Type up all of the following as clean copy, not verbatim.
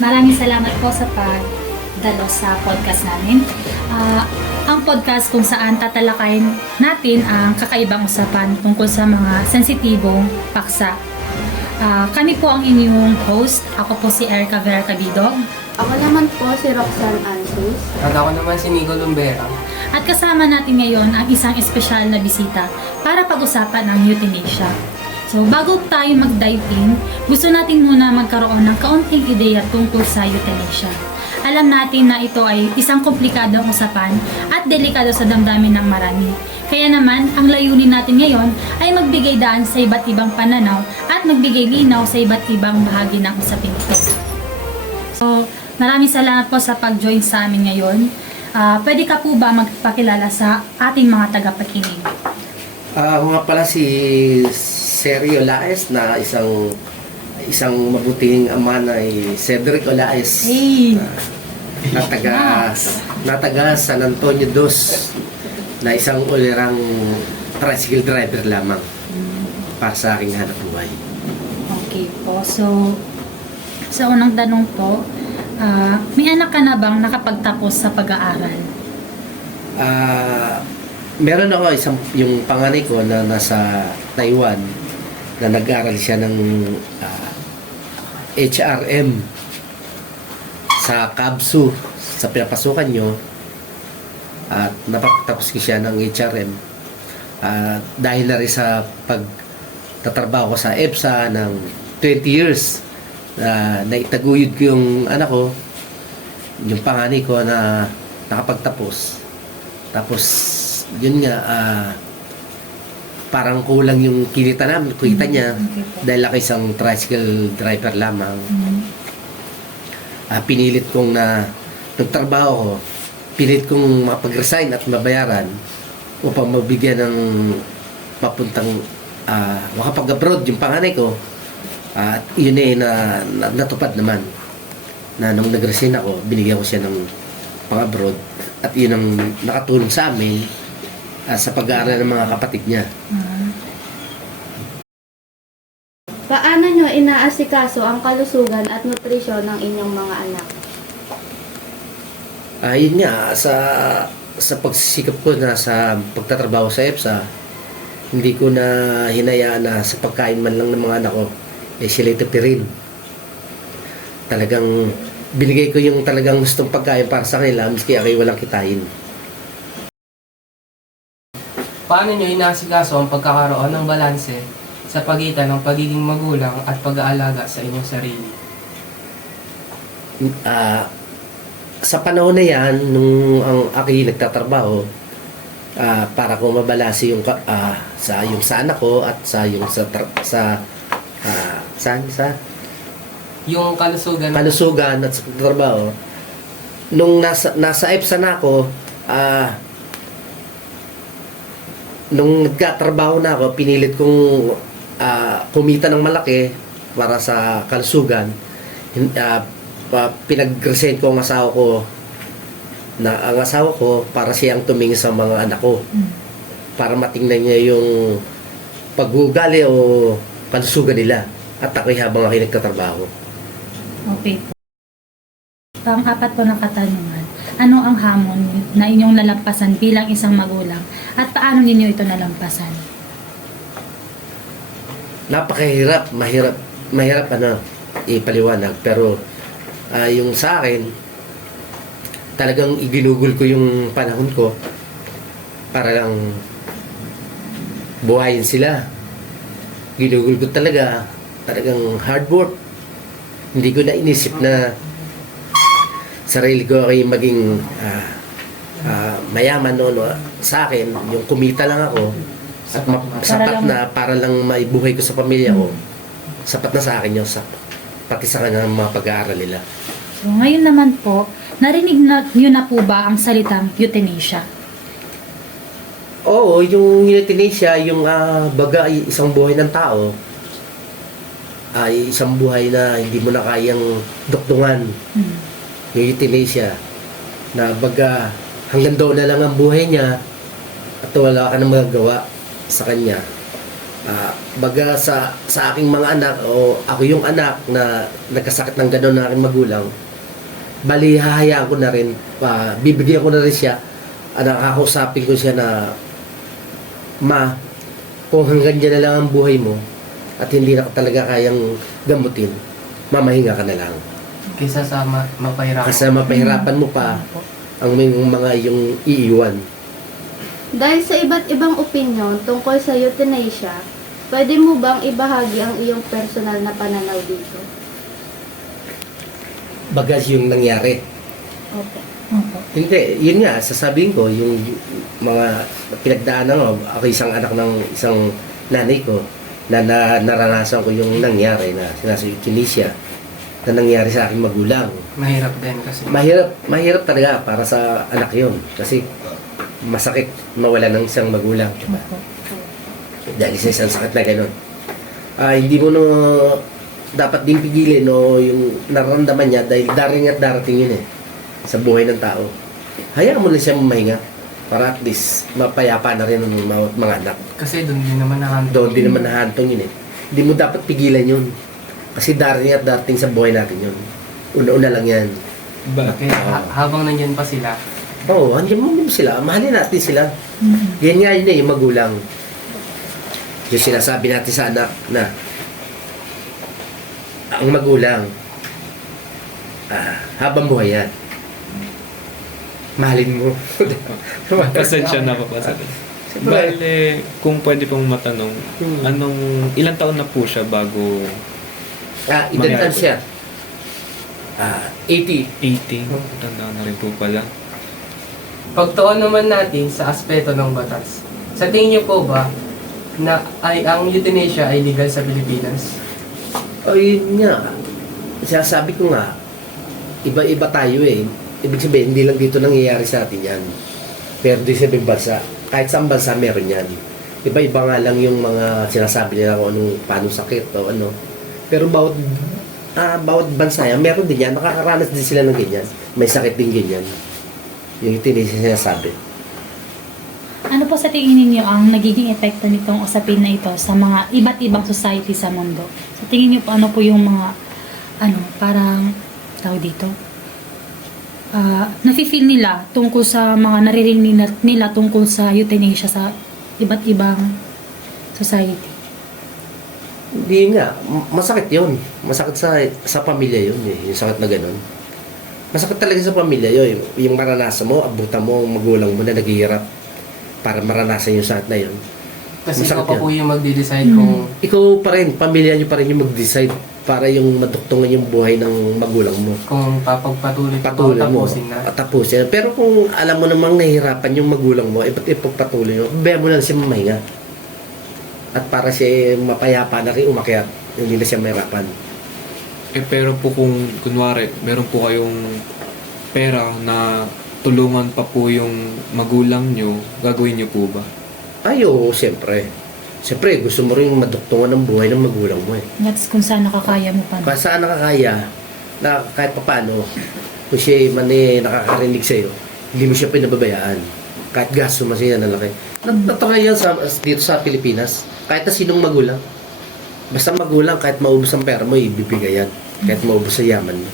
Maraming salamat po sa pagdalo sa podcast namin. Ang podcast kung saan tatalakayin natin ang kakaibang usapan tungkol sa mga sensitibong paksa. Kami po ang inyong host. Ako po si Erica Vera Cabidog. Ako naman po si Roxanne Ansus. At ako naman si Nico Lumbera. At kasama natin ngayon ang isang espesyal na bisita para pag-usapan ang euthanasia. So, bago tayo mag-dive in, gusto natin muna magkaroon ng kaunting ideya tungkol sa euthanasia. Alam natin na ito ay isang komplikadong usapan at delikado sa damdamin ng marami. Kaya naman, ang layunin natin ngayon ay magbigay daan sa iba't ibang pananaw at magbigay linaw sa iba't ibang bahagi ng usapin ito. So, maraming salamat po sa pag-join sa amin ngayon. Pwede ka po ba magpakilala sa ating mga tagapakinig? Ako nga pala si Sergio Olaes na isang mabuting ama na Cedric Olaes. Hey! Na taga San Antonio Dos na isang ulirang tricycle driver lamang para sa aking hanap buhay. Okay po. So, sa unang tanong po, may anak ka na bang nakapagtapos sa pag-aaral? Meron ako yung panganay ko na nasa Taiwan na nag-aaral siya ng HRM sa KABSU sa pinapasukan nyo at napagtapos ko siya ng HRM dahil na rin sa pagtatrabaho ko sa EPSA ng 20 years naitaguyod ko yung anak ko, yung panganay ko na nakapagtapos. Tapos yun nga parang kulang yung kita niya dahil ako isang tricycle driver lamang. Pinilit kong nagtrabaho ko, pinilit kong mapag-resign at mabayaran upang mabigyan ng papuntang makapag-abroad yung panganay ko. At yun natupad naman na nung nag-resign ako, binigyan ko siya ng pang-abroad at yun ang nakatulong sa amin sa pag-aaral ng mga kapatid niya. Paano nyo inaasikaso ang kalusugan at nutrisyon ng inyong mga anak? Yun nga, sa pagsisikap ko na sa pagtatrabaho sa EPSA, hindi ko na hinayaan na sa pagkain man lang ng mga anak ko sila rin. Talagang binigay ko yung talagang gustong pagkain para sa kanila miski ako'y walang kitain. Paano nyo inasikaso ang pagkakaroon ng balanse sa pagitan ng pagiging magulang at pag-aalaga sa inyong sarili? Sa panahon na yan, nung ang ako'y nagtatrabaho, para ko mabalase yung sa anak ko at Yung kalusugan at sa pagtatrabaho. Nung nasa EPSA na ako, nung nagtatrabaho na ako, pinilit kong kumita ng malaki para sa kalusugan. Pinag-resign ko ang asawa ko para siyang tumingin sa mga anak ko. Para matingnan niya yung pag-uugali o kalusugan nila. At ako'y habang ako'y nagtatrabaho. Okay po. Pang-apat po na katanungan, ano ang hamon na inyong nalampasan bilang isang magulang at paano ninyo ito nalampasan? Napakahirap, mahirap ipaliwanag, pero yung sa akin talagang iginugol ko yung panahon ko para lang buhayin sila. Ginugol ko talagang hard work. Hindi ko na inisip na sarili ko ay maging mayaman no. Sa akin, yung kumita lang ako at sapat na para lang maibuhay ko sa pamilya ko. Sapat na sa akin yun, pati sa kanya ng mga pag-aaral nila. So, ngayon naman po, narinig nyo na po ba ang salitang euthanasia? Oo, yung euthanasia, yung baga isang buhay ng tao, ay isang buhay na hindi mo na kayang duktungan. Yung euthanasia, na baga hanggang doon na lang ang buhay niya at wala ka na magagawa sa kanya. Baga sa aking mga anak o ako yung anak na nagkasakit ng gano'n ng aking magulang, bali hahayaan ko na rin, bibigyan ko na rin siya, nakakausapin ko siya na, ma, kung hanggang dyan na lang ang buhay mo at hindi na ka talaga kayang gamutin, mamahinga ka na lang. Kaysa sa mapahirapan. Kasi mapahirapan mo pa ang mga yung iiwan. Dahil sa iba't ibang opinyon tungkol sa euthanasia, pwede mo bang ibahagi ang iyong personal na pananaw dito? Bagas yung nangyari. Okay. Opo. Hindi, yun nga, sasabihin ko, yung mga pinagdaanan ko, ako isang anak ng isang nanay ko, na naranasan ko yung nangyari na sinasa Tunisia, na nangyari sa aking magulang. Mahirap din kasi. Mahirap talaga para sa anak yun. Kasi masakit mawala ng isang magulang. Diba? Opo. Dahil sa isang sakit na gano'n. Hindi mo no dapat din pigilin o yung nararamdaman niya dahil darating at darating yun sa buhay ng tao. Hayaan mo lang siya mamahinga para at least mapayapa na rin ang mga anak. Kasi doon din naman nakahantong. Doon din naman nahantong yun Hindi mo dapat pigilan yun. Kasi darating at darating sa buhay natin yun. Una-una lang yan. Kaya habang nandyan pa sila, Oo, andyan mo sila. Mahalin natin sila. Mhm. Yan nga yun yung magulang. Yung sinasabi natin sa anak na ang magulang habang buhay yan. Mahalin mo. Pasensya na po, pasensya. Siyempre. Bale, kung pwede pong matanong, ilang taon na po siya bago Edad siya. 80. 18? Tanda na rin po pala. pagtuon naman natin sa aspeto ng batas. Sa tingin niyo po ba na ang euthanasia ay legal sa Pilipinas? O yun nga. Sabi ko nga, iba-iba tayo Ibig sabihin, hindi lang dito nangyayari sa atin yan. Pero di sa ibang bansa, kahit saan bansa meron yan. Iba-iba nga lang yung mga sinasabi nila kung paano sakit o ano. Pero bawat bansa yan, meron din yan. Nakakaranas din sila ng ganyan. May sakit din ganyan. Yung sinasabi. Ano po sa tingin ninyo ang nagiging epekto nitong usapin na ito sa mga iba't ibang society sa mundo? Sa tingin niyo po, ano po yung mga, parang, tawag dito, nafe-feel nila tungkol sa mga naririnig nila tungkol sa euthanasia sa iba't ibang society? Hindi nga, masakit yun. Masakit sa pamilya yun yung sakit na ganun. Masakit talaga sa pamilya yun. Yung maranasan mo, abutan mo, ang magulang mo na naghihirap para maranasan yung sakit na yun. Kasi Masakit ikaw pa yan. po yung magde-decide kung Ikaw pa rin, pamilya nyo pa rin yung mag-decide para yung maduktungan yung buhay ng magulang mo. papagpatuloy Patuloy mo. tapusin na. At tapusin. Pero kung alam mo namang nahihirapan yung magulang mo, iba't ipagpatuloy mo, bayaan mo lang siya mamahinga. At para siya mapayapa na rin umakyat, hindi na siya mahirapan. Pero po kung, kunwari, meron po kayong pera na tulungan pa po yung magulang nyo, gagawin nyo po ba? Ay, oo, siyempre. Siyempre, gusto mo rin maduktungan ng buhay ng magulang mo That's kung saan nakakaya mo pa. Kung saan nakakaya, na kahit paano, kung siya man nakakarinig sa'yo, hindi mo siya pinababayaan. Kahit gasto mo siya na laki. Natry yan dito sa Pilipinas. Kahit na sinong magulang. Basta magulang, kahit maubos ang pera mo, ibibigay yan. Kahit maubos sa yaman mo.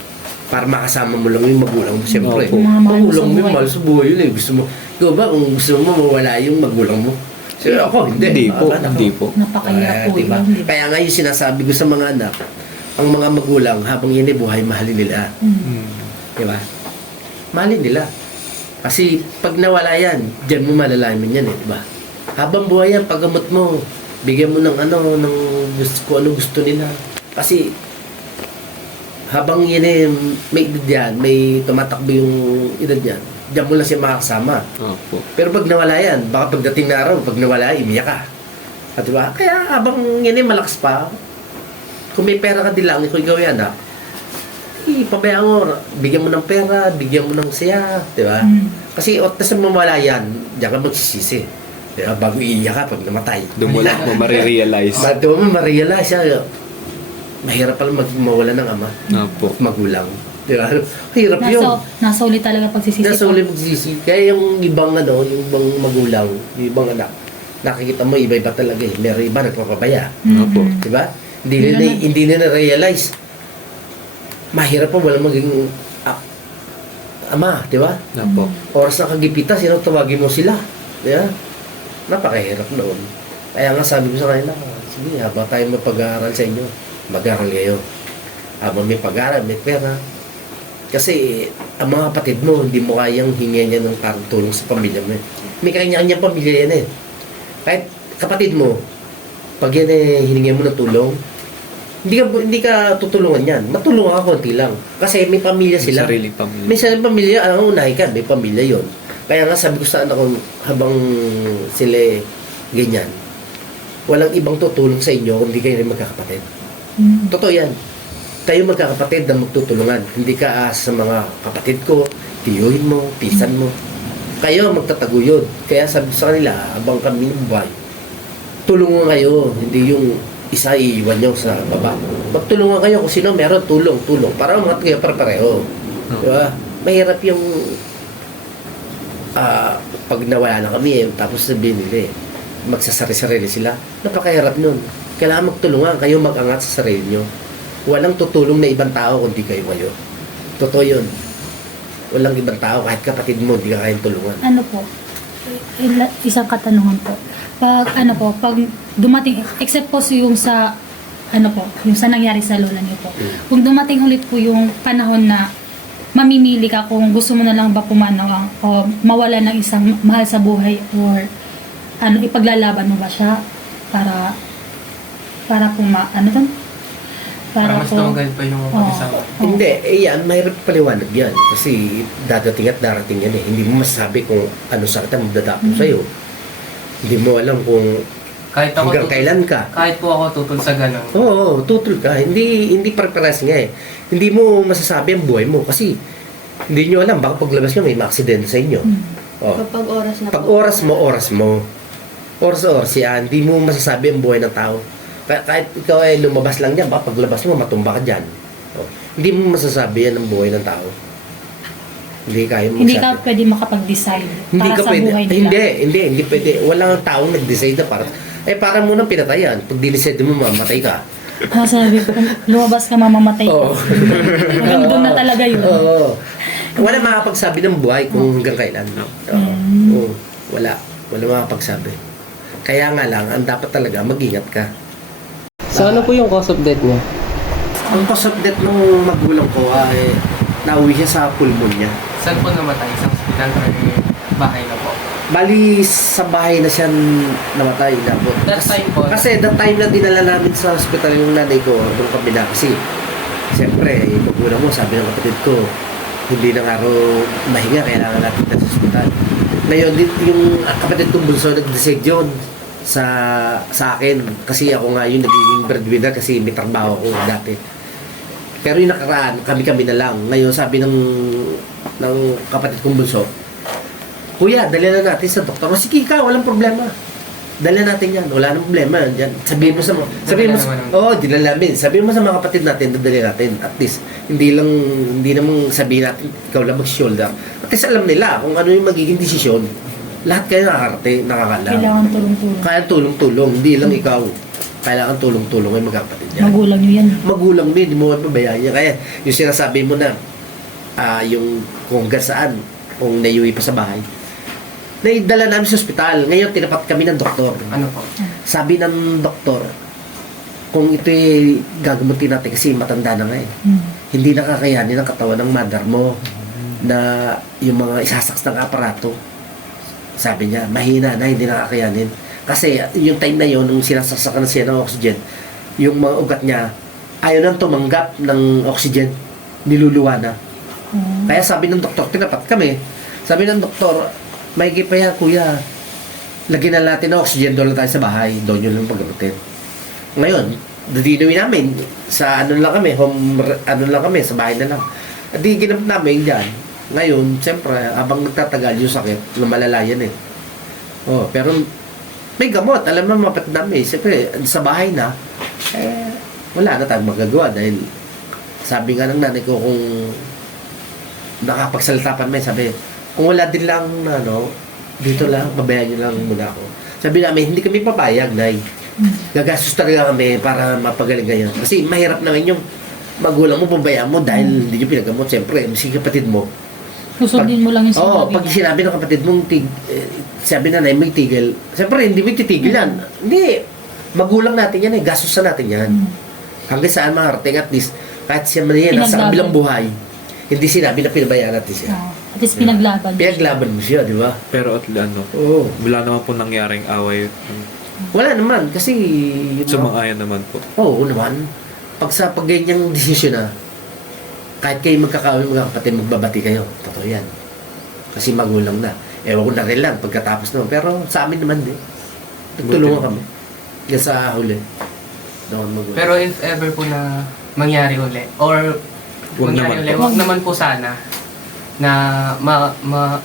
Para makasama mo lang yung magulang mo. Siyempre, Opo. Mga mahal mo sa magulang mo, buhay. mahal sa buhay yun Gusto mo, ikaw ba, kung gusto mo mawala yung magulang mo? Siyempre ako, hindi. Hindi po, Anak hindi ko. po. Napakahirap po Diba? yun. Diba? Kaya nga yung sinasabi ko sa mga anak, ang mga magulang habang yun ay buhay, mahalin nila. Diba? Mahalin nila. Kasi pag nawala yan, dyan mo malalaman yan diba? Habang buhay yan, paggamot mo, bigyan mo ng ng kung ano gusto nila. Kasi habang yun may edad yan, may tumatakbo yung edad yan, dyan mo lang siya makakasama. Opo. Pero pag nawala yan, baka pagdating na araw, pag nawala, imiyak ka. At diba? Kaya habang yan malakas pa, kung may pera ka din lang, kung ikaw yan ipabayaan mo, bigyan mo ng pera, bigyan mo ng saya, diba? Kasi otas na mawala yan, diyan ka magsisisi. Diba? Bago iiyak ka pag namatay. Doon mo lang mo marirealize. Doon mo ma-realize siya, mahirap pala mawala ng ama, Opo. magulang. Diba? Hirap yun. Nasa ulit talaga pagsisisi Nasa po. uli magsisi. Kaya yung ibang yung ibang magulang, yung ibang anak, nakikita mo iba-iba talaga eh. Meron iba nagpapabaya. Opo. Di ba? Yun Hindi nila realize. Mahirap pa walang maging ama, di ba? Opo. Oras na kagipitas, tawagin mo sila. Di ba? Napakahirap noon. Kaya nga sabi ko sa kanila, sige, habang tayo mapag-aaral sa inyo, mag-aaral kayo. Habang may pag-aaral, may pera. Kasi ang mga kapatid mo, hindi mo kayang hingin niya ng parang tulong sa pamilya mo. May kanya-kanyang pamilya yan eh. Kahit kapatid mo, pag yan hiningi mo ng tulong, hindi ka tutulungan yan. Matulungan ka konti lang. Kasi may pamilya sila. Sariling pamilya. May sariling pamilya, ang unahin ka, may pamilya yon. Kaya nga sabi ko sa anak ko, habang sila ganyan, walang ibang tutulong sa inyo kung hindi kayo rin magkakapatid. Totoo yan. Tayo magkakapatid na magtutulungan. Hindi ka sa mga kapatid ko, tiyuhin mo, pisan mo. Kayo magtataguyod. Kaya sabi ko sa kanila, habang kami ng buhay, tulungan kayo. Hindi yung isa iiwan nyo sa baba. Magtulungan kayo kung sino meron, tulong. Para mga kayo pareho. Diba? Mahirap yung pag nawala na kami tapos sabihin nila magsasari-sarili sila. Napakahirap nun. Kailangan magtulungan kayo mag-angat sa sarili nyo. Walang tutulong na ibang tao kundi kayo. Totoo yun. Walang ibang tao, kahit kapatid mo, hindi ka kayang tulungan. Ano po? Isang katanungan po. Pag dumating, except po yung sa yung sa nangyari sa lola niyo po. Kung dumating ulit po yung panahon na mamimili ka kung gusto mo na lang ba pumanaw o mawala ng isang mahal sa buhay or ipaglalaban mo ba siya para para Para mas tumagal pa yung pag-isama. Hindi, yan, mahirap paliwanag yan. Kasi dadating at darating yan eh. Hindi mo masasabi kung ano sakit ang magdadapo sa'yo. Hindi mo alam kung Kahit ako hanggang kailan ka. Kahit po ako tutol sa ganun. Oo, tutol ka. Hindi pare-pares nga eh. Hindi mo masasabi ang buhay mo kasi hindi nyo alam, baka paglabas nyo may ma-aksidente sa inyo. Oh. Kapag oras na Pag po. oras mo. Oras yan, hindi mo masasabi ang buhay ng tao. Kahit ikaw ay lumabas lang dyan, baka paglabas mo, matumba ka dyan. Oh. Hindi mo masasabi yan ang buhay ng tao. Hindi kayo masasabi. Hindi ka pwede makapag-decide Hindi para ka sa pwede. buhay nila. Hindi pwede. Walang taong nag-decide na para mo nang pinatayan. Pag dinicide mo, mamatay ka. Sabi ko, kung lumabas ka, mamamatay ka. Oo. Hanggang doon na talaga yun. Oo. Wala makapagsabi ng buhay kung hanggang kailan. Oo. Wala makapagsabi. Kaya nga lang, ang dapat talaga, mag-ingat ka. So ano po yung cause of death niya? Ang cause of death ng magulang ko ay nauwi siya sa pulmonya. Saan po namatay? Sa hospital or bahay na po? Bali, sa bahay na siya namatay na po. That time po? Kasi that time na dinala namin sa hospital yung nanay ko, doon kami na. Kasi, siyempre, yung magulang mo, sabi ng kapatid ko, hindi na nga raw mahinga, kailangan natin na sa hospital. Ngayon, yung kapatid kong bunso, nag-decide yun sa akin. Kasi ako nga yung naging breadwinner kasi may trabaho ko dati. Pero yung nakaraan, kami na lang. Ngayon, sabi ng kapatid kong bunso, Kuya, dali na natin sa doktor. O sige ka, walang problema. Dali natin yan. Wala nang problema. Yan. Sabihin mo sa dinala namin. Sabihin mo sa mga kapatid natin, dali natin. At least, hindi namang sabihin natin, ikaw lang mag-shoulder. At least alam nila kung ano yung magiging desisyon. Lahat kayo nakakalam. Kailangan tulong-tulong. Kaya tulong-tulong. Hindi lang ikaw. Kailangan tulong-tulong yung magkapatid niya. Magulang nyo yan. Magulang mo, hindi mo mapabayaan niya. Kaya yung sinasabi mo na, yung kung saan, kung naiuwi pa sa bahay, naidala namin sa ospital. Ngayon, tinapat kami ng doktor. Ano po? Sabi ng doktor, kung ito'y gagamutin natin kasi matanda na nga eh. Hindi nakakayanin ang katawan ng mother mo na yung mga isasaks ng aparato. Sabi niya, mahina na, hindi nakakayanin. Kasi yung time na yun, nung sinasaksakan siya ng oxygen, yung mga ugat niya, ayaw nang tumanggap ng oxygen. Niluluwa na. Kaya sabi ng doktor, tinapat kami. Sabi ng doktor, may pa yan, kuya. Lagyan na natin ng oxygen, doon lang tayo sa bahay. Doon yun lang paggamutin. Ngayon, dinuwi namin. Sa lang kami, sa bahay na lang. At di ginamit namin dyan. Ngayon, siyempre, habang nagtatagal yung sakit, lumalala yan eh. Oh, pero may gamot. Alam mo, mapat namin. Siyempre, sa bahay na, wala na tayong magagawa. Dahil, sabi nga ng nanay ko, kung nakapagsalita pa may sabi, kung wala din lang dito lang, babayan nyo lang muna ako. Sabi namin, hindi kami papayag, Nay. Gagastos talaga kami para mapagaling kayo. Kasi mahirap naman yung magulang mo, pabayaan mo dahil hindi nyo pinagamot. Siyempre, si kapatid mo. Susundin mo lang yung Oo, sinabi pag niya. sinabi ng kapatid mong sabi na may tigil. Siyempre, hindi mo titigil yan. Hindi. Magulang natin yan eh. Gastusan natin yan. Hanggang saan makarating at least, kahit siya man yan, nasa Pinaglaban. kabilang buhay, hindi sinabi na pinabayaan natin siya. At least pinaglaban. Pinaglaban mo siya, di ba? Pero at ano, Oo. wala naman po nangyaring away. Wala naman, kasi... Sumang-ayan naman po. Oo naman. Pag sa pagganyang desisyon na, kahit kayo magkakawin mga kapatid, magbabati kayo. Totoo yan. Kasi magulang na. Ewan ko na rin lang pagkatapos naman. Pero sa amin naman din. Nagtulungan kami. Yan sa huli. Doon magulang. Pero if ever po na mangyari uli, or Huwag mangyari naman uli, po. wag naman po sana na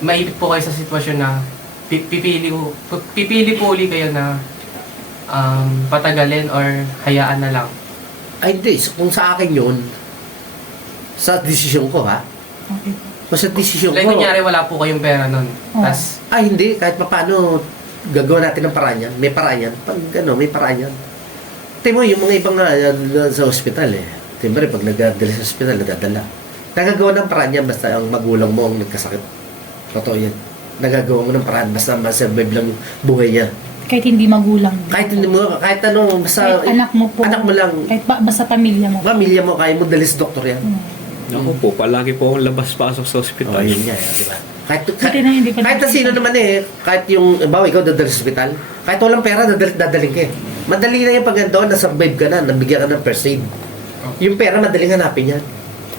maipit po kayo sa sitwasyon na pipili po uli kayo na patagalin or hayaan na lang. Ay, hindi. So, kung sa akin yun, sa desisyon ko, ha? Okay. Kung sa desisyon Like ko, kunyari wala po kayong pera nun. Oo. Tas, ay, hindi. Kahit pa paano, gagawa natin ng paraan yan. May paraan yan. Pag ano, may paraan yan. Tingnan mo, yung mga ibang sa ospital, eh. Siyempre, pag nagdadala sa ospital, nagdadala. Nagagawa ng paraan yan basta ang magulang mo ang nagkasakit. Totoo yan. Nagagawa mo ng paraan basta masurvive lang yung buhay niya. Kahit hindi magulang. Kahit hindi mo, kahit ano, basta Kahit anak mo po. anak mo lang, Kahit basta pamilya mo. pamilya mo, kaya mo dali sa doktor yan. Ako po, palagi po akong labas-pasok sa ospital. Oh, yun nga, di ba? Kahit, Buti na hindi ka kahit na sino naman eh, kahit yung, bawa ikaw dadali sa ospital, kahit walang pera, dadaling ka eh. Madali na yung pag doon, na-survive ka na, nabigyan ka ng first aid. Yung pera, madaling hanapin yan.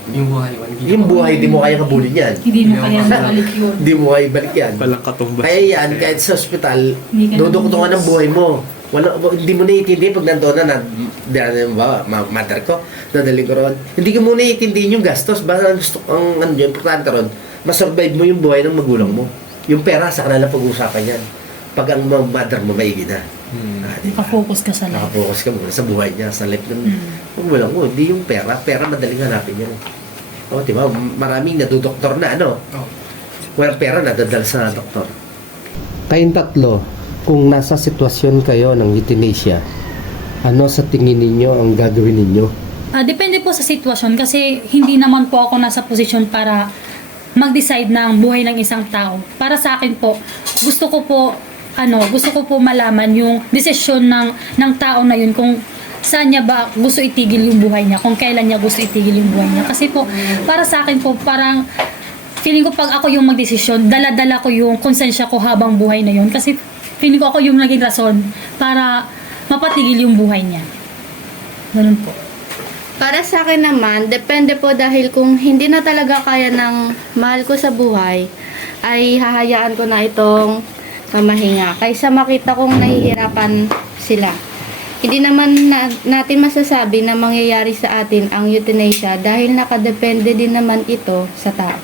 yung buhay. Yung buhay, di mo kaya kabulin yan. Hindi mo kaya nabalik yun. Di mo kaya ibalik yan. Walang katumbas. Kaya yan, kahit sa ospital, Hindi ka duduktungan ng nabibigyan. buhay mo. Hindi mo naiintindi pag nandoon na, mother ko, dadaling ko ron. Hindi ko muna iintindihin yung gastos. Basta ang importante ron, masurvive mo yung buhay ng magulang mo. Yung pera, sa kanila pag-uusapan yan. Pag ang mother mo maigi na. Di ba? Nakafocus ka sa life. Nakapokus ka muna sa buhay niya, sa life ng magulang mo. Hindi yung pera. Pera madaling hanapin yan. O, di ba? Maraming nadudoktor na, ano? Oh. Walang pera, nadadala sa doktor. Kayong tatlo, kung nasa sitwasyon kayo ng euthanasia, ano sa tingin ninyo ang gagawin ninyo? Depende po sa sitwasyon kasi hindi naman po ako nasa posisyon para mag-decide ng buhay ng isang tao. Para sa akin po, gusto ko po malaman yung desisyon ng tao na yun kung saan niya ba gusto itigil yung buhay niya, kung kailan niya gusto itigil yung buhay niya. Kasi po, para sa akin po, parang feeling ko pag ako yung magdesisyon, dala-dala ko yung konsensya ko habang buhay na yun. Kasi feeling ko ako yung naging rason para mapatigil yung buhay niya. Ganun po. Para sa akin naman, depende po dahil kung hindi na talaga kaya ng mahal ko sa buhay, ay hahayaan ko na itong mamahinga. Kaysa makita kong nahihirapan sila. Hindi naman natin masasabi na mangyayari sa atin ang euthanasia dahil nakadepende din naman ito sa tao.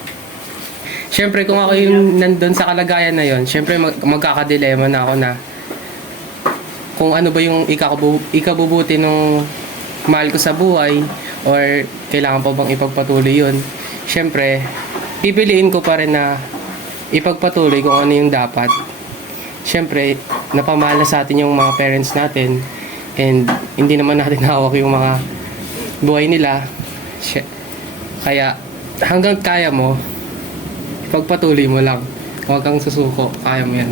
Siyempre, kung ako yung nandun sa kalagayan na yon, siyempre magkakadilema na ako na kung ano ba yung ikabubuti ng mahal ko sa buhay or kailangan pa bang ipagpatuloy yun. Siyempre, pipiliin ko pa rin na ipagpatuloy kung ano yung dapat. Siyempre, napamahal na sa atin yung mga parents natin and hindi naman natin hawak yung mga buhay nila. Kaya, hanggang kaya mo, pagpatuloy mo lang. Huwag kang susuko. Kaya mo yan.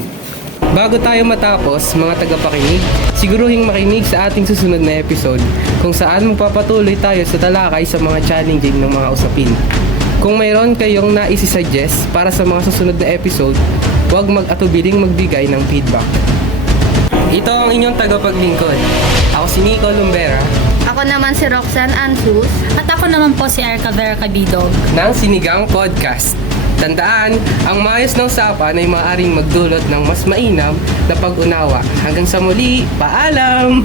Bago tayo matapos, mga tagapakinig, siguruhing makinig sa ating susunod na episode kung saan magpapatuloy tayo sa talakay sa mga challenging ng mga usapin. Kung mayroon kayong naisisuggest para sa mga susunod na episode, huwag mag-atubiling magbigay ng feedback. Ito ang inyong tagapaglingkod. Ako si Nico Lumbera Ako naman si Roxanne Ansus. At ako naman po si Erica Vera Cabidog. ng Sinigang Podcast. Tandaan, ang maayos ng usapan ay maaaring magdulot ng mas mainam na pag-unawa. Hanggang sa muli, paalam!